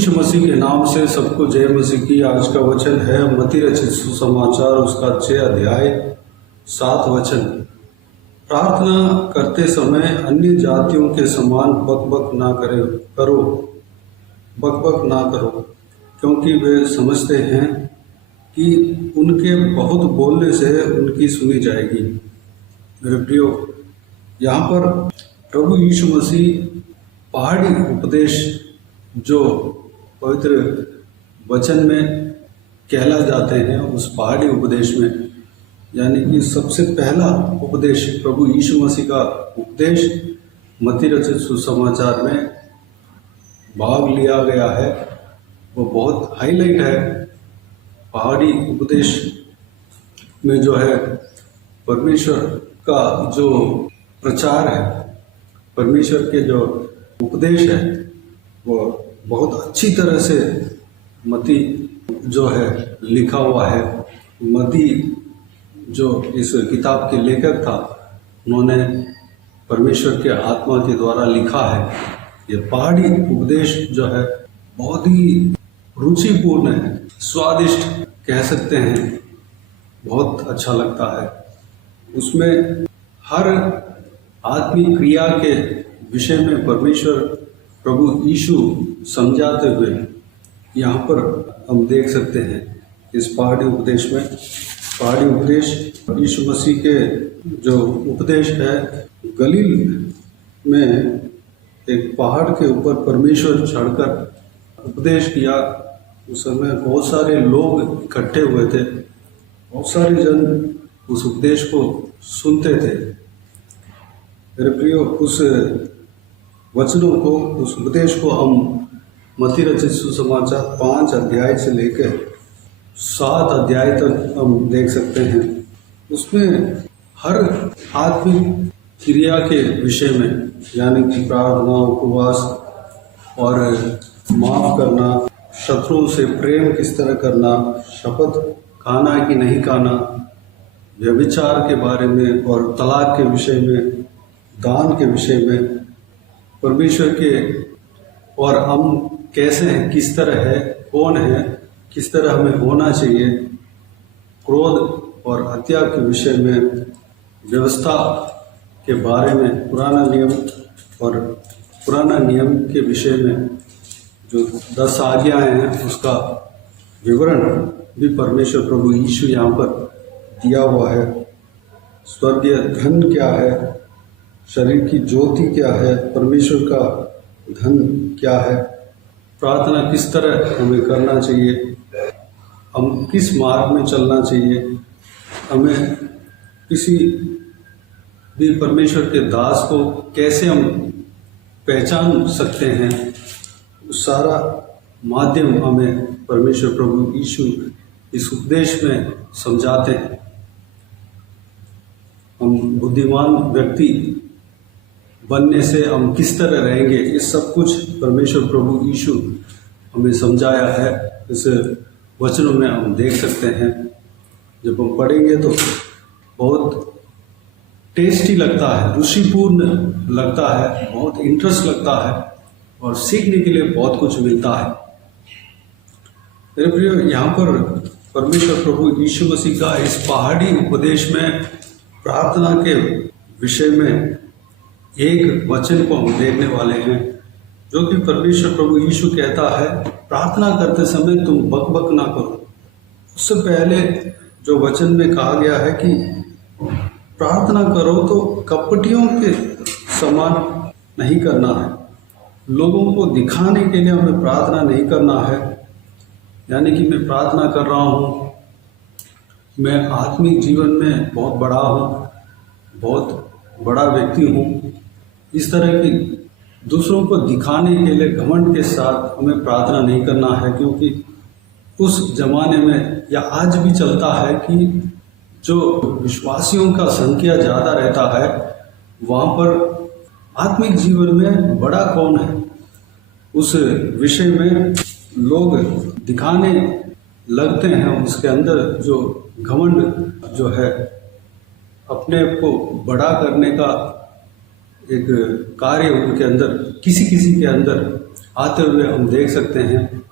यीशु मसीह के नाम से सबको जय मसीह की। आज का वचन है मत्ती रचित सुसमाचार, उसका 6 अध्याय 7 वचन। प्रार्थना करते समय अन्य जातियों के समान बकबक ना करो, क्योंकि वे समझते हैं कि उनके बहुत बोलने से उनकी सुनी जाएगी। मेरे प्रियो, यहाँ पर प्रभु यीशु मसीह पहाड़ी उपदेश जो पवित्र वचन में कहला जाते हैं, उस पहाड़ी उपदेश में, यानी कि सबसे पहला उपदेश प्रभु यीशु मसीह का उपदेश मत्ती रचित सुसमाचार में भाग लिया गया है। वो बहुत हाईलाइट है। पहाड़ी उपदेश में जो है परमेश्वर का जो प्रचार है, परमेश्वर के जो उपदेश है, वो बहुत अच्छी तरह से मत्ती जो है लिखा हुआ है। मत्ती जो इस किताब के लेखक था, उन्होंने परमेश्वर के आत्मा के द्वारा लिखा है। ये पहाड़ी उपदेश जो है बहुत ही रुचिपूर्ण है, स्वादिष्ट कह सकते हैं, बहुत अच्छा लगता है। उसमें हर आत्मिक क्रिया के विषय में परमेश्वर प्रभु यीशु समझाते हुए यहाँ पर हम देख सकते हैं। इस पहाड़ी उपदेश में, पहाड़ी उपदेश यीशु मसीह के जो उपदेश है, गलील में एक पहाड़ के ऊपर परमेश्वर चढ़कर उपदेश किया। उस समय बहुत सारे लोग इकट्ठे हुए थे, बहुत सारे जन उस उपदेश को सुनते थे। मेरे प्रियो, उस वचनों को, उस उपदेश को हम मत्ती रचित सुसमाचार 5 अध्याय से लेकर 7 अध्याय तक हम देख सकते हैं। उसमें हर आत्मिक क्रिया के विषय में, यानी कि प्रार्थना, उपवास और माफ करना, शत्रुओं से प्रेम किस तरह करना, शपथ खाना कि नहीं खाना, व्यभिचार के बारे में और तलाक के विषय में, दान के विषय में, परमेश्वर के और हम कैसे हैं, किस तरह है, कौन है, किस तरह हमें होना चाहिए, क्रोध और हत्या के विषय में, व्यवस्था के बारे में, पुराना नियम के विषय में जो 10 आज्ञाएं हैं, उसका विवरण भी परमेश्वर प्रभु यीशु यहाँ पर दिया हुआ है। स्वर्गीय धन क्या है, शरीर की ज्योति क्या है, परमेश्वर का धन क्या है, प्रार्थना किस तरह हमें करना चाहिए, हम किस मार्ग में चलना चाहिए, हमें किसी भी परमेश्वर के दास को कैसे हम पहचान सकते हैं, सारा माध्यम हमें परमेश्वर प्रभु यीशु इस उपदेश में समझाते हैं। हम बुद्धिमान व्यक्ति बनने से हम किस तरह रहेंगे, ये सब कुछ परमेश्वर प्रभु यीशु हमें समझाया है। इस वचनों में हम देख सकते हैं। जब हम पढ़ेंगे तो बहुत टेस्टी लगता है, रुचिपूर्ण लगता है, बहुत इंटरेस्ट लगता है और सीखने के लिए बहुत कुछ मिलता है। मेरे प्रियो, यहाँ पर परमेश्वर प्रभु यीशु मसीह का इस पहाड़ी उपदेश में प्रार्थना के विषय में एक वचन को हम देखने वाले हैं, जो कि परमेश्वर प्रभु यीशु कहता है, प्रार्थना करते समय तुम बकबक ना करो। उससे पहले जो वचन में कहा गया है कि प्रार्थना करो तो कपटियों के समान नहीं करना है, लोगों को दिखाने के लिए हमें प्रार्थना नहीं करना है। यानी कि मैं प्रार्थना कर रहा हूँ, मैं आत्मिक जीवन में बहुत बड़ा हूँ, बहुत बड़ा व्यक्ति हूँ, इस तरह की दूसरों को दिखाने के लिए घमंड के साथ हमें प्रार्थना नहीं करना है। क्योंकि उस जमाने में या आज भी चलता है कि जो विश्वासियों का संख्या ज़्यादा रहता है, वहाँ पर आत्मिक जीवन में बड़ा कौन है, उस विषय में लोग दिखाने लगते हैं। उसके अंदर जो घमंड जो है, अपने को बड़ा करने का एक कार्य उनके अंदर, किसी के अंदर आते हुए हम देख सकते हैं,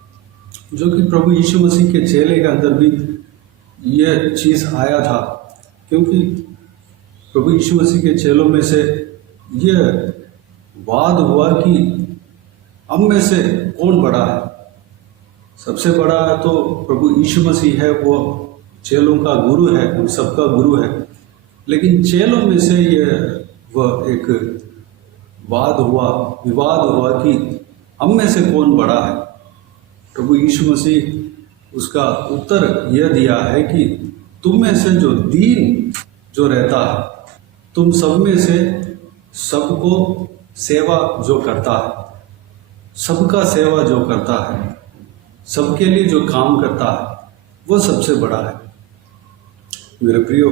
जो कि प्रभु यीशु मसीह के चेले के अंदर भी यह चीज़ आया था। क्योंकि प्रभु यीशु मसीह के चेलों में से यह वाद हुआ कि हम में से कौन बड़ा है। सबसे बड़ा तो प्रभु यीशु मसीह है, वो चेलों का गुरु है, उन सबका गुरु है। लेकिन चेलों में से वह एक विवाद हुआ कि हम में से कौन बड़ा है। प्रभु यीशु मसीह उसका उत्तर यह दिया है कि तुम में से जो दीन जो रहता है, तुम सब में से सबको सेवा जो करता है, सबका सेवा जो करता है, सबके लिए जो काम करता है, वो सबसे बड़ा है। मेरे प्रियो,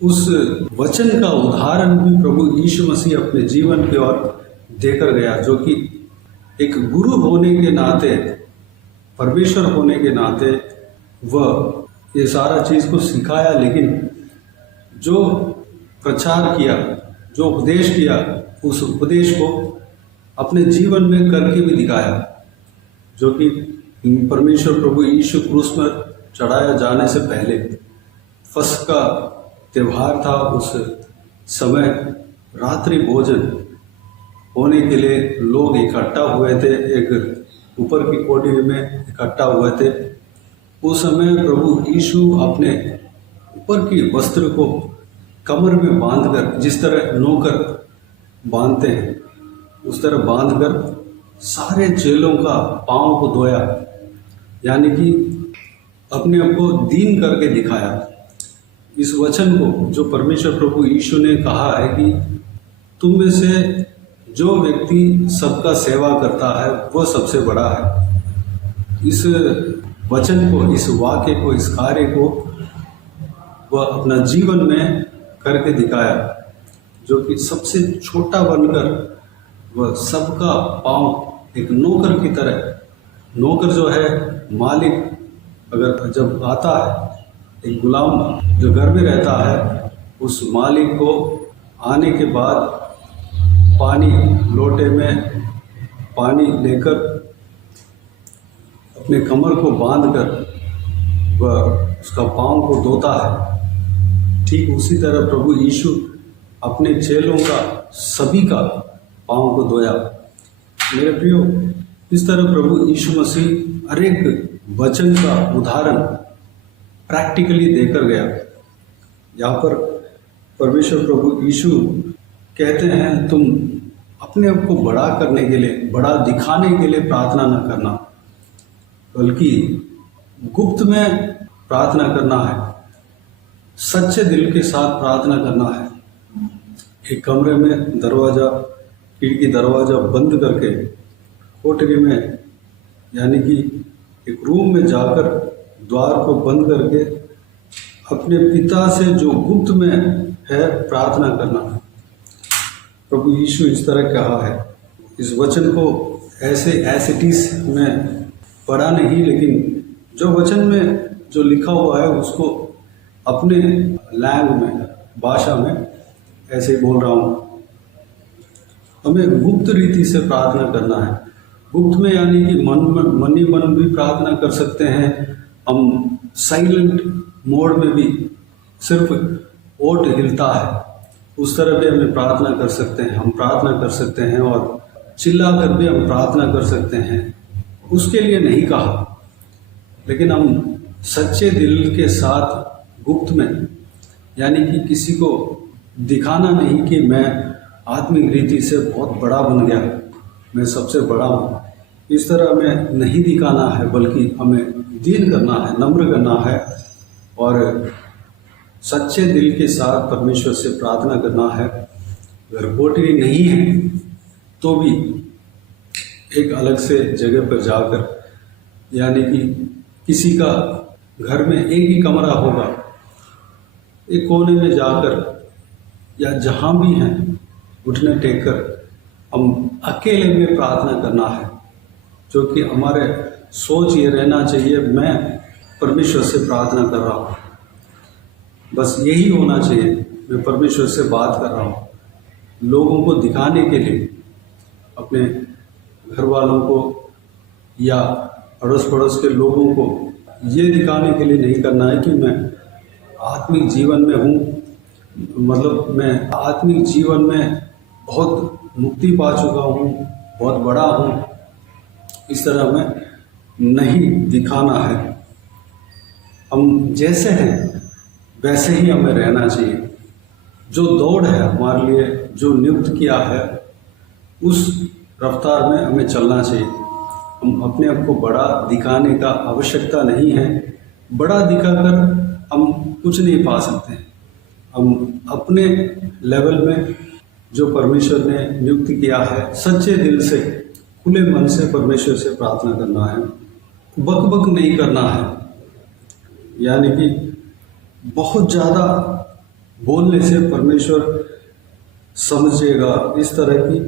उस वचन का उदाहरण भी प्रभु यीशु मसीह अपने जीवन की ओर देकर गया, जो कि एक गुरु होने के नाते, परमेश्वर होने के नाते वह ये सारा चीज़ को सिखाया। लेकिन जो प्रचार किया, जो उपदेश किया, उस उपदेश को अपने जीवन में करके भी दिखाया, जो कि परमेश्वर प्रभु यीशु क्रूस पर चढ़ाया जाने से पहले फसह का त्यौहार था। उस समय रात्रि भोजन होने के लिए लोग इकट्ठा हुए थे, एक ऊपर की कोठरी में इकट्ठा हुए थे। उस समय प्रभु यीशु अपने ऊपर की वस्त्र को कमर में बांधकर, जिस तरह नौकर बांधते हैं उस तरह बांधकर सारे चेलों का पाँव को धोया, यानी कि अपने आप को दीन करके दिखाया। इस वचन को जो परमेश्वर प्रभु यीशु ने कहा है कि तुम में से जो व्यक्ति सबका सेवा करता है वह सबसे बड़ा है, इस वचन को, इस वाक्य को, इस कार्य को वह अपना जीवन में करके दिखाया, जो कि सबसे छोटा बनकर वह सबका पाँव एक नौकर की तरह, नौकर जो है मालिक अगर जब आता है, एक गुलाम जो घर में रहता है, उस मालिक को आने के बाद पानी, लोटे में पानी लेकर अपने कमर को बांधकर वह उसका पाँव को धोता है। ठीक उसी तरह प्रभु यीशु अपने चेलों का, सभी का पाँव को धोया। मेरे प्रियो, इस तरह प्रभु यीशु मसीह हर एक वचन का उदाहरण प्रैक्टिकली देकर गया। यहाँ पर परमेश्वर प्रभु यीशु कहते हैं, तुम अपने आप को बड़ा करने के लिए, बड़ा दिखाने के लिए प्रार्थना न करना, बल्कि गुप्त में प्रार्थना करना है, सच्चे दिल के साथ प्रार्थना करना है। एक कमरे में दरवाज़ा, खिड़की दरवाज़ा बंद करके, कोठरी में यानी कि एक रूम में जाकर द्वार को बंद करके अपने पिता से जो गुप्त में है प्रार्थना करना है। प्रभु यीशु इस तरह कहा है। इस वचन को ऐसे एज इट इज में पढ़ा नहीं, लेकिन जो वचन में जो लिखा हुआ है उसको अपने लैंग में, भाषा में ऐसे बोल रहा हूँ। हमें गुप्त रीति से प्रार्थना करना है। गुप्त में यानी कि मन ही मन भी प्रार्थना कर सकते हैं। हम साइलेंट मोड में भी, सिर्फ ओठ हिलता है उस तरह भी हमें प्रार्थना कर सकते हैं। हम प्रार्थना कर सकते हैं और चिल्ला कर भी हम प्रार्थना कर सकते हैं। उसके लिए नहीं कहा, लेकिन हम सच्चे दिल के साथ गुप्त में, यानी कि किसी को दिखाना नहीं कि मैं आत्मिक रीति से बहुत बड़ा बन गया, मैं सबसे बड़ा हूँ, इस तरह हमें नहीं दिखाना है, बल्कि हमें दीन करना है, नम्र करना है और सच्चे दिल के साथ परमेश्वर से प्रार्थना करना है। अगर कोठरी नहीं है तो भी एक अलग से जगह पर जाकर, यानी कि किसी का घर में एक ही कमरा होगा, एक कोने में जाकर या जहाँ भी हैं घुटने टेक कर हम अकेले में प्रार्थना करना है। जो कि हमारे सोच ये रहना चाहिए, मैं परमेश्वर से प्रार्थना कर रहा हूँ, बस यही होना चाहिए, मैं परमेश्वर से बात कर रहा हूँ। लोगों को दिखाने के लिए, अपने घर वालों को या अड़ोस पड़ोस के लोगों को ये दिखाने के लिए नहीं करना है कि मैं आत्मिक जीवन में हूँ, मतलब मैं आत्मिक जीवन में बहुत मुक्ति पा चुका हूँ, बहुत बड़ा हूँ, इस तरह हमें नहीं दिखाना है। हम जैसे हैं वैसे ही हमें रहना चाहिए। जो दौड़ है हमारे लिए जो नियुक्त किया है उस रफ्तार में हमें चलना चाहिए। हम अपने आप को बड़ा दिखाने का आवश्यकता नहीं है। बड़ा दिखाकर हम कुछ नहीं पा सकते। हम अपने लेवल में जो परमेश्वर ने नियुक्त किया है, सच्चे दिल से खुले मन से परमेश्वर से प्रार्थना करना है। बक बक नहीं करना है, यानी कि बहुत ज़्यादा बोलने से परमेश्वर समझेगा, इस तरह की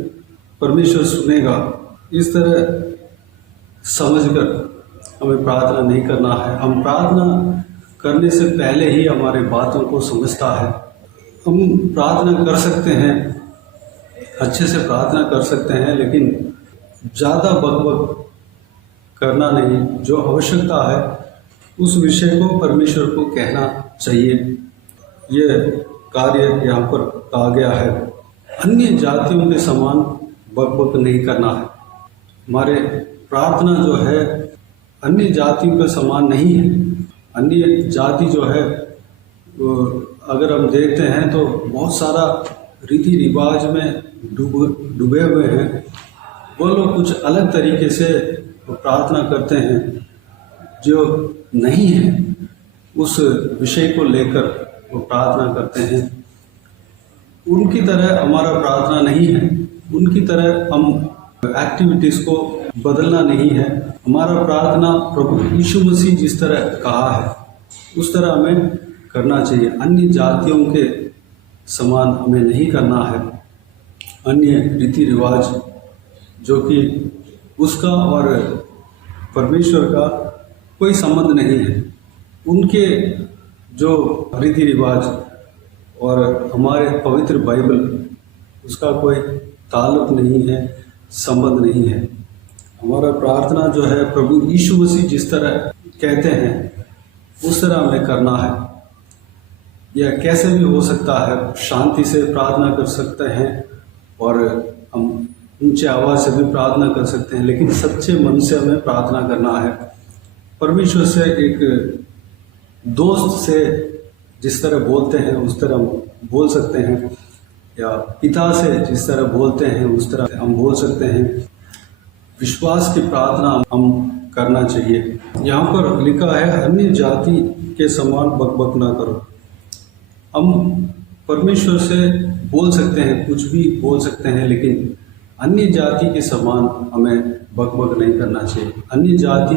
परमेश्वर सुनेगा, इस तरह समझकर हमें प्रार्थना नहीं करना है। हम प्रार्थना करने से पहले ही हमारे बातों को समझता है। हम प्रार्थना कर सकते हैं, अच्छे से प्रार्थना कर सकते हैं, लेकिन ज़्यादा बकबक करना नहीं। जो आवश्यकता है उस विषय को परमेश्वर को कहना चाहिए। ये कार्य यहाँ पर कहा गया है। अन्य जातियों के समान बकबक नहीं करना है। हमारे प्रार्थना जो है अन्य जातियों के समान नहीं है। अन्य जाति जो है अगर हम देखते हैं तो बहुत सारा रीति रिवाज में डूबे हुए हैं। वो लोग कुछ अलग तरीके से प्रार्थना करते हैं जो नहीं है, उस विषय को लेकर वो प्रार्थना करते हैं। उनकी तरह हमारा प्रार्थना नहीं है, उनकी तरह हम एक्टिविटीज़ को बदलना नहीं है। हमारा प्रार्थना प्रभु यीशु मसीह जिस तरह कहा है उस तरह हमें करना चाहिए। अन्य जातियों के समान हमें नहीं करना है। अन्य रीति रिवाज जो कि उसका और परमेश्वर का कोई संबंध नहीं है, उनके जो रीति रिवाज और हमारे पवित्र बाइबल उसका कोई ताल्लुक नहीं है, संबंध नहीं है। हमारा प्रार्थना जो है प्रभु यीशु मसीह जिस तरह कहते हैं उस तरह हमें करना है। यह कैसे भी हो सकता है, शांति से प्रार्थना कर सकते हैं और हम ऊंचे आवाज़ से भी प्रार्थना कर सकते हैं, लेकिन सच्चे मन से हमें प्रार्थना करना है। परमेश्वर से एक दोस्त से जिस तरह बोलते हैं उस तरह हम बोल सकते हैं, या पिता से जिस तरह बोलते हैं उस तरह हम बोल सकते हैं। विश्वास की प्रार्थना हम करना चाहिए। यहाँ पर लिखा है अन्य जाति के समान बकबक ना करो। हम परमेश्वर से बोल सकते हैं, कुछ भी बोल सकते हैं, लेकिन अन्य जाति के समान हमें बकबक नहीं करना चाहिए। अन्य जाति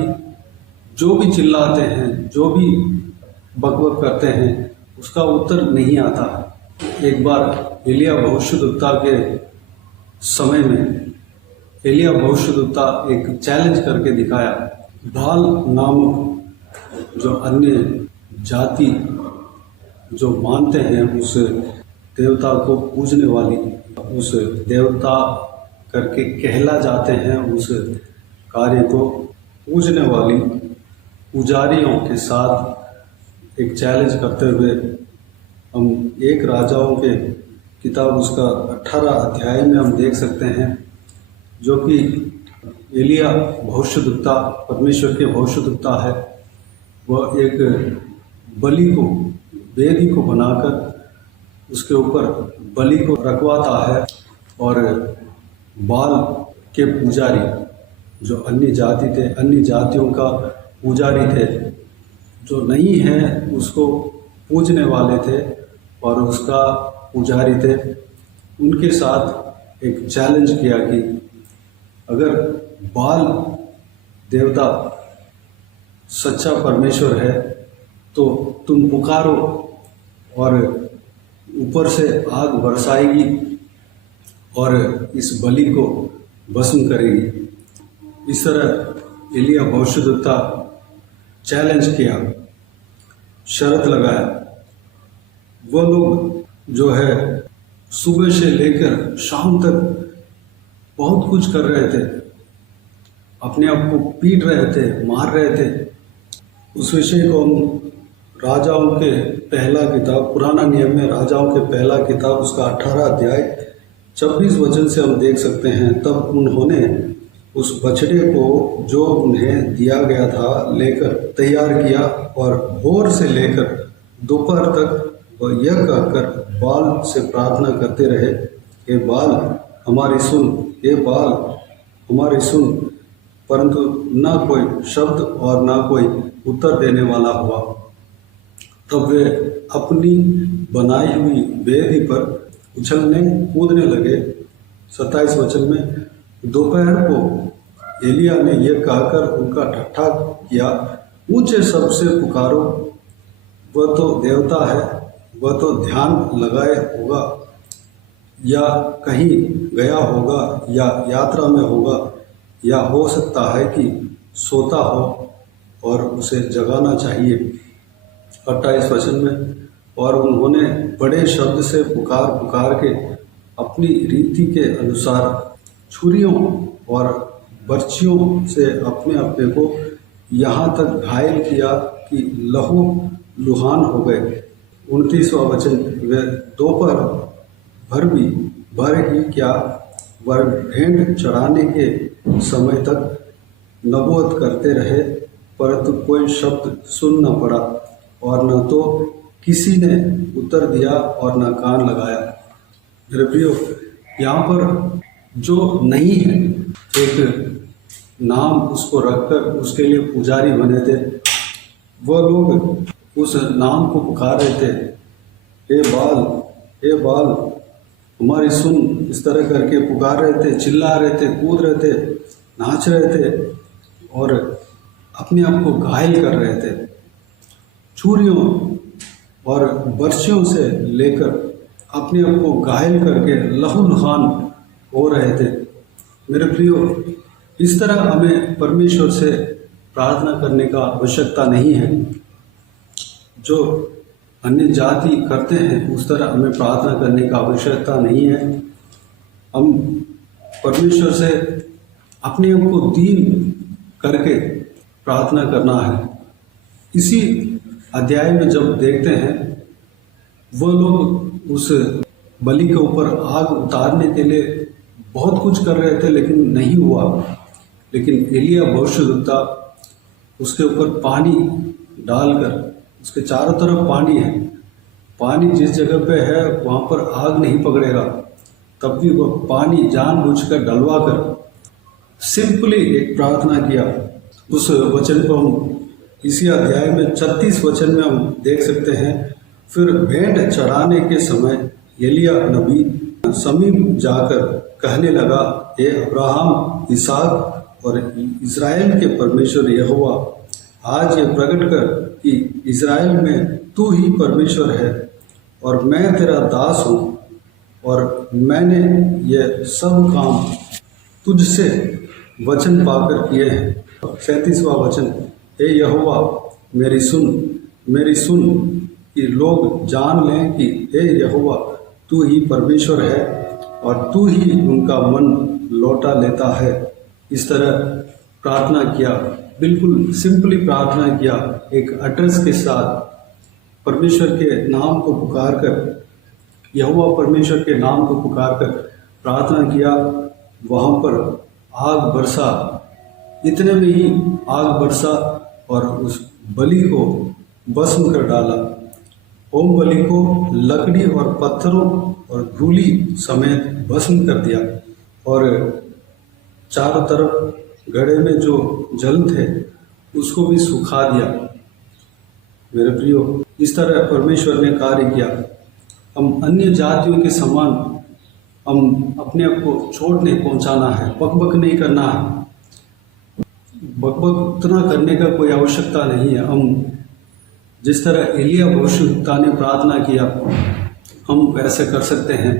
जो भी चिल्लाते हैं, जो भी बकबक करते हैं, उसका उत्तर नहीं आता। एक बार एलिया भविष्यद्वक्ता के समय में एलिया भविष्यद्वक्ता एक चैलेंज करके दिखाया। बाल नामक जो अन्य जाति जो मानते हैं उस देवता को पूजने वाली, उस देवता करके कहला जाते हैं, उस कार्य को पूजने वाली पुजारियों के साथ एक चैलेंज करते हुए हम एक राजाओं के किताब उसका 18 अध्याय में हम देख सकते हैं, जो कि एलिया भविष्यद्वक्ता परमेश्वर के भविष्यद्वक्ता है। वह एक बलि को, वेदी को बनाकर उसके ऊपर बलि को रखवाता है और बाल के पुजारी जो अन्य जाति थे, अन्य जातियों का पुजारी थे, जो नहीं है उसको पूजने वाले थे और उसका पुजारी थे, उनके साथ एक चैलेंज किया कि अगर बाल देवता सच्चा परमेश्वर है तो तुम पुकारो और ऊपर से आग बरसाएगी और इस बलि को भस्म करेगी। इस तरह एलिया भविष्यद्वक्ता चैलेंज किया, शर्त लगाया। वो लोग जो है सुबह से लेकर शाम तक बहुत कुछ कर रहे थे, अपने आप को पीट रहे थे, मार रहे थे। उस विषय को हम राजाओं के पहला किताब, पुराना नियम में राजाओं के पहला किताब, उसका 18 अध्याय 26 वचन से हम देख सकते हैं। तब उन्होंने उस बछड़े को जो उन्हें दिया गया था लेकर तैयार किया और भोर से लेकर दोपहर तक वह यह कहकर बाल से प्रार्थना करते रहे, हे बाल हमारी सुन, हे बाल हमारी सुन। परंतु न कोई शब्द और न कोई उत्तर देने वाला हुआ। तब वे अपनी बनाई हुई वेदी पर उछलने कूदने लगे। 27 वचन में, दोपहर को एलिया ने यह कहकर उनका ठट्ठा किया, ऊंचे शब्द से पुकारो, वह तो देवता है, वह तो ध्यान लगाए होगा या कहीं गया होगा या यात्रा में होगा, या हो सकता है कि सोता हो और उसे जगाना चाहिए। 28 वचन में, और उन्होंने बड़े शब्द से पुकार के अपनी रीति के अनुसार छुरियों और बर्छियों से अपने अपने को यहाँ तक घायल किया कि लहू लुहान हो गए। 29वां वचन, वे दोपहर भर ही क्या वर भेंट चढ़ाने के समय तक नबूवत करते रहे, परंतु कोई शब्द सुन न पड़ा और न तो किसी ने उत्तर दिया और न कान लगाया। मेरे प्रियो, यहाँ पर जो नहीं है, एक नाम उसको रखकर उसके लिए पुजारी बने थे, वह लोग उस नाम को पुकार रहे थे, हे बाल हमारी सुन, इस तरह करके पुकार रहे थे, चिल्ला रहे थे, कूद रहे थे, नाच रहे थे और अपने आप को घायल कर रहे थे। छुरियों और बर्छियों से लेकर अपने आप को घायल करके लहूलुहान हो रहे थे। मेरे प्रियो, इस तरह हमें परमेश्वर से प्रार्थना करने का आवश्यकता नहीं है। जो अन्य जाति करते हैं उस तरह हमें प्रार्थना करने का आवश्यकता नहीं है। हम परमेश्वर से अपने आप को दीन करके प्रार्थना करना है। इसी अध्याय में जब देखते हैं, वो लोग उस बलि के ऊपर आग उतारने के लिए बहुत कुछ कर रहे थे लेकिन नहीं हुआ। लेकिन एलिया भविष्यद्वक्ता उसके ऊपर पानी डालकर, उसके चारों तरफ पानी है, पानी जिस जगह पे है वहाँ पर आग नहीं पकड़ेगा, तब भी वह पानी जानबूझकर डलवा कर सिंपली एक प्रार्थना किया। उस वचन को हम इसी अध्याय में 36 वचन में हम देख सकते हैं। फिर भेंट चढ़ाने के समय एलिया नबी समीप जाकर कहने लगा, हे अब्राहम, इसहाक और इज़राइल के परमेश्वर यहोवा, आज ये प्रकट कर कि इज़राइल में तू ही परमेश्वर है और मैं तेरा दास हूँ और मैंने ये सब काम तुझसे वचन पाकर किए हैं। 37वां वचन, हे यहोवा मेरी सुन कि लोग जान लें कि हे यहोवा तू ही परमेश्वर है और तू ही उनका मन लौटा लेता है। इस तरह प्रार्थना किया, बिल्कुल सिंपली प्रार्थना किया, एक एड्रेस के साथ परमेश्वर के नाम को पुकार कर, यहोवा परमेश्वर के नाम को पुकार कर प्रार्थना किया। वहाँ पर आग बरसा, इतने में ही आग बरसा और उस बलि को भस्म कर डाला। होम बलि को लकड़ी और पत्थरों और धूली समेत भस्म कर दिया और चारों तरफ गड़े में जो जल थे उसको भी सुखा दिया। मेरे प्रियो, इस तरह परमेश्वर ने कार्य किया। हम अन्य जातियों के समान हम अपने आप को चोट नहीं पहुंचाना है, बकबक नहीं करना है। बकबक उतना करने का कोई आवश्यकता नहीं है। हम जिस तरह एलिया भविष्यद्वक्ता ने प्रार्थना किया, हम वैसे कर सकते हैं।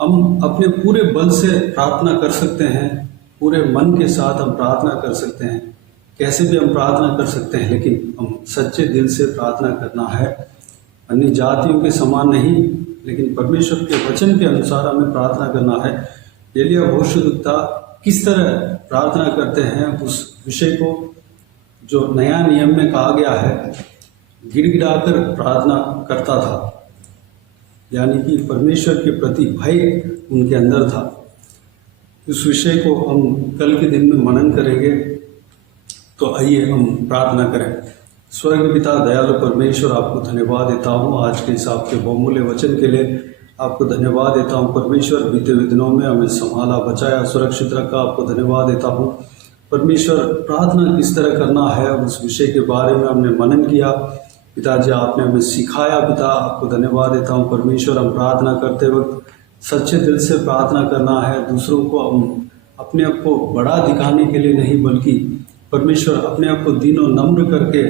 हम अपने पूरे बल से प्रार्थना कर सकते हैं, पूरे मन के साथ हम प्रार्थना कर सकते हैं। कैसे भी हम प्रार्थना कर सकते हैं, लेकिन हम सच्चे दिल से प्रार्थना करना है। अन्य जातियों के समान नहीं, लेकिन परमेश्वर के वचन के अनुसार हमें प्रार्थना करना है। एलिया भविष्यद्वक्ता किस तरह प्रार्थना करते हैं उस विषय को जो नया नियम में कहा गया है, गिड़गिड़ाकर प्रार्थना करता था, यानी कि परमेश्वर के प्रति भय उनके अंदर था। इस विषय को हम कल के दिन में मनन करेंगे। तो आइए हम प्रार्थना करें। स्वर्ग पिता दयालु परमेश्वर, आपको धन्यवाद देता हूँ आज के इस आपके बहुमूल्य वचन के लिए। आपको धन्यवाद देता हूँ परमेश्वर, बीते हुए दिनों में हमें संभाला, बचाया, सुरक्षित रखा। आपको धन्यवाद देता हूँ परमेश्वर। प्रार्थना किस तरह करना है उस विषय के बारे में हमने मनन किया पिताजी, आपने हमें सिखाया पिता। आपको धन्यवाद देता हूँ परमेश्वर। हम प्रार्थना करते वक्त सच्चे दिल से प्रार्थना करना है, दूसरों को हम अपने आप को बड़ा दिखाने के लिए नहीं, बल्कि परमेश्वर अपने आप को दीनों नम्र करके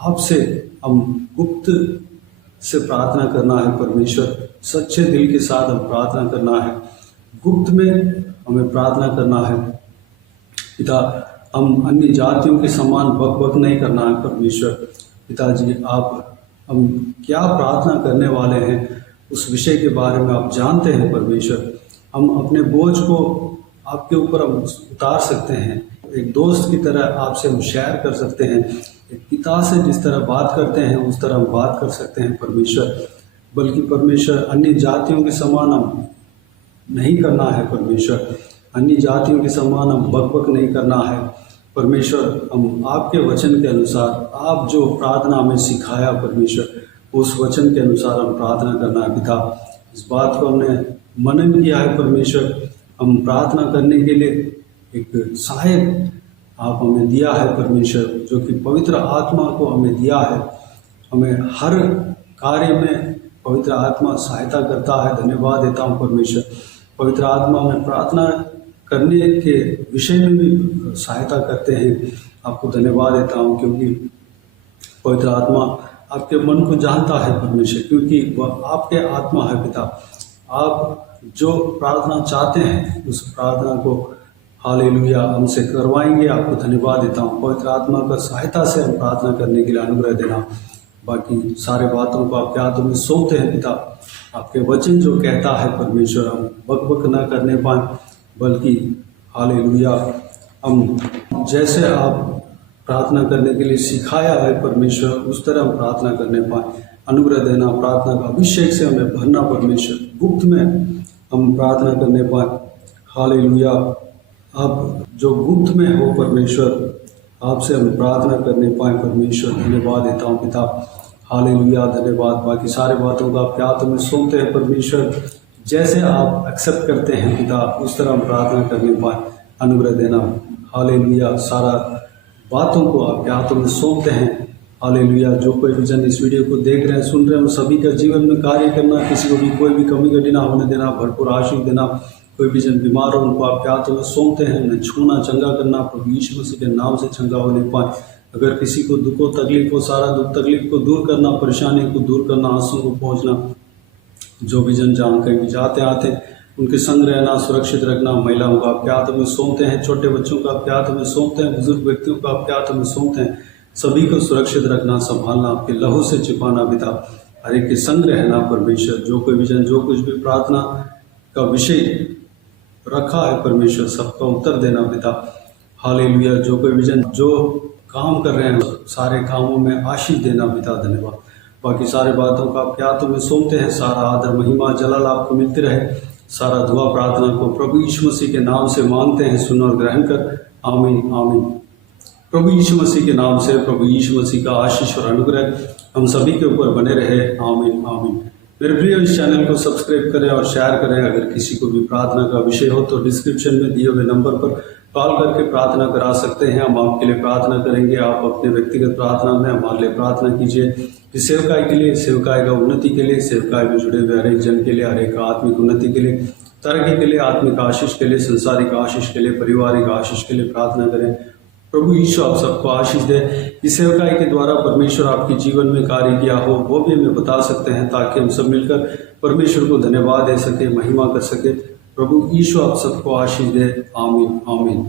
आपसे हम गुप्त से प्रार्थना करना है परमेश्वर। सच्चे दिल के साथ हम प्रार्थना करना है, गुप्त में हमें प्रार्थना करना है पिता। हम अन्य जातियों के समान बक बक नहीं करना है परमेश्वर। पिताजी, आप हम क्या प्रार्थना करने वाले हैं उस विषय के बारे में आप जानते हैं परमेश्वर। हम अपने बोझ को आपके ऊपर हम उतार सकते हैं, एक दोस्त की तरह आपसे हम शेयर कर सकते हैं, एक पिता से जिस तरह बात करते हैं उस तरह हम बात कर सकते हैं परमेश्वर। बल्कि परमेश्वर अन्य जातियों के समान हम नहीं करना है परमेश्वर, अन्य जातियों के समान हम बक बक नहीं करना है परमेश्वर। हम आपके वचन के अनुसार, आप जो प्रार्थना हमें सिखाया परमेश्वर, उस वचन के अनुसार हम प्रार्थना करना है पिता। इस बात को हमने मनन किया है परमेश्वर। हम प्रार्थना करने के लिए एक सहायक आप हमें दिया है परमेश्वर, जो कि पवित्र आत्मा को हमें दिया है। हमें हर कार्य में पवित्र आत्मा सहायता करता है। धन्यवाद देता हूँ परमेश्वर। पवित्र आत्मा में प्रार्थना करने के विषय में भी सहायता करते हैं। आपको धन्यवाद देता हूँ, क्योंकि पवित्र आत्मा आपके मन को जानता है परमेश्वर, क्योंकि वह आपके आत्मा है पिता। आप जो प्रार्थना चाहते हैं उस प्रार्थना को हालेलुया हमसे करवाएंगे। आपको धन्यवाद देता हूँ। पवित्र आत्मा का सहायता से हम प्रार्थना करने के लिए अनुग्रह देना। बाकी सारे बातों को आपके हाथों में सौंपते हैं पिता। आपके वचन जो कहता है परमेश्वर, हम बक बक न करने पाए, बल्कि हालेलुया हम जैसे आप प्रार्थना करने के लिए सिखाया है परमेश्वर, उस तरह हम प्रार्थना करने पाए। अनुग्रह देना, प्रार्थना का अभिषेक से हमें भरना परमेश्वर, गुप्त में हम प्रार्थना करने पाए। हालेलुया, आप जो गुप्त में हो परमेश्वर, आपसे हम प्रार्थना करने पाए परमेश्वर। धन्यवाद देता हूँ पिता। हालेलुया, धन्यवाद। बाकी सारे बातों को आपके हाथों में सौंपते हैं परमेश्वर। जैसे आप एक्सेप्ट करते हैं पिता, उस तरह हम प्रार्थना करने पाए। अनुग्रह देना। हालेलुया, सारा बातों को आपके हाथों में सौंपते हैं। हालेलुया, जो कोई भी जन इस वीडियो को देख रहे हैं, सुन रहे हैं, सभी का जीवन में कार्य करना, किसी को भी कोई भी कमी घटी ना होने देना, भरपूर आशीष देना। कोई भी जन बीमार हो उनको आपके हाथों में सौंपते हैं, उन्हें छूना, चंगा करना, प्रभु यीशु मसीह के नाम से चंगा होने पाए। अगर किसी को दुख हो, तकलीफ हो, सारा दुख तकलीफ को दूर करना, परेशानी को दूर करना, आंसू को पहुँचना। जो भी जन जहाँ कहीं भी जाते आते उनके संग रहना, सुरक्षित रखना। महिलाओं को आपके हाथों में सौंपते हैं, छोटे बच्चों को आपके हाथों में सौंपते हैं, बुजुर्ग व्यक्तियों को आपके हाथों में सौंपते हैं। सभी को सुरक्षित रखना, संभालना, आपके लहू से छिपाना पिता। हर एक के संग रहना परमेश्वर। जो कोई भी जन जो कुछ भी प्रार्थना का विषय रखा है परमेश्वर, सबका उत्तर देना पिता। हालेलुया, जो कोई भी जन जो काम कर रहे हैं सारे कामों में आशीष देना पिता। धन्यवाद। बाकी सारे बातों को आपके हाथों में सौंपते हैं। सारा आदर, महिमा, जलाल आपको मिलते रहे। सारा दुआ प्रार्थना को प्रभु यीशु मसीह के नाम से मांगते हैं, सुन और ग्रहण कर। आमीन आमीन। प्रभु यीशु मसीह के नाम से प्रभु यीशु मसीह का आशीष और अनुग्रह हम सभी के ऊपर बने रहे। आमीन आमीन। मेरे प्रिय, इस चैनल को सब्सक्राइब करें और शेयर करें। अगर किसी को भी प्रार्थना का विषय हो तो डिस्क्रिप्शन में दिए हुए नंबर पर कॉल करके प्रार्थना करा सकते हैं। हम आपके लिए प्रार्थना करेंगे। आप अपने व्यक्तिगत प्रार्थना में हमारे लिए प्रार्थना कीजिए। इस सेवकाई के लिए, सेवकाई का उन्नति के लिए, सेवकाई में जुड़े हुए हर एक जन के लिए, हर एक आत्मिक उन्नति के लिए, तरक्की के लिए, आत्मिक आशीष के लिए, संसारिक आशीष के लिए, पारिवारिक आशीष के लिए प्रार्थना करें। प्रभु यीशु आप सबको आशीष दे। इस सेवकाई के द्वारा परमेश्वर आपके जीवन में कार्य किया हो वो भी हमें बता सकते हैं, ताकि हम सब मिलकर परमेश्वर को धन्यवाद दे सके, महिमा कर सके। प्रभु यीशु आप सबको आशीष दे। आमीन आमीन।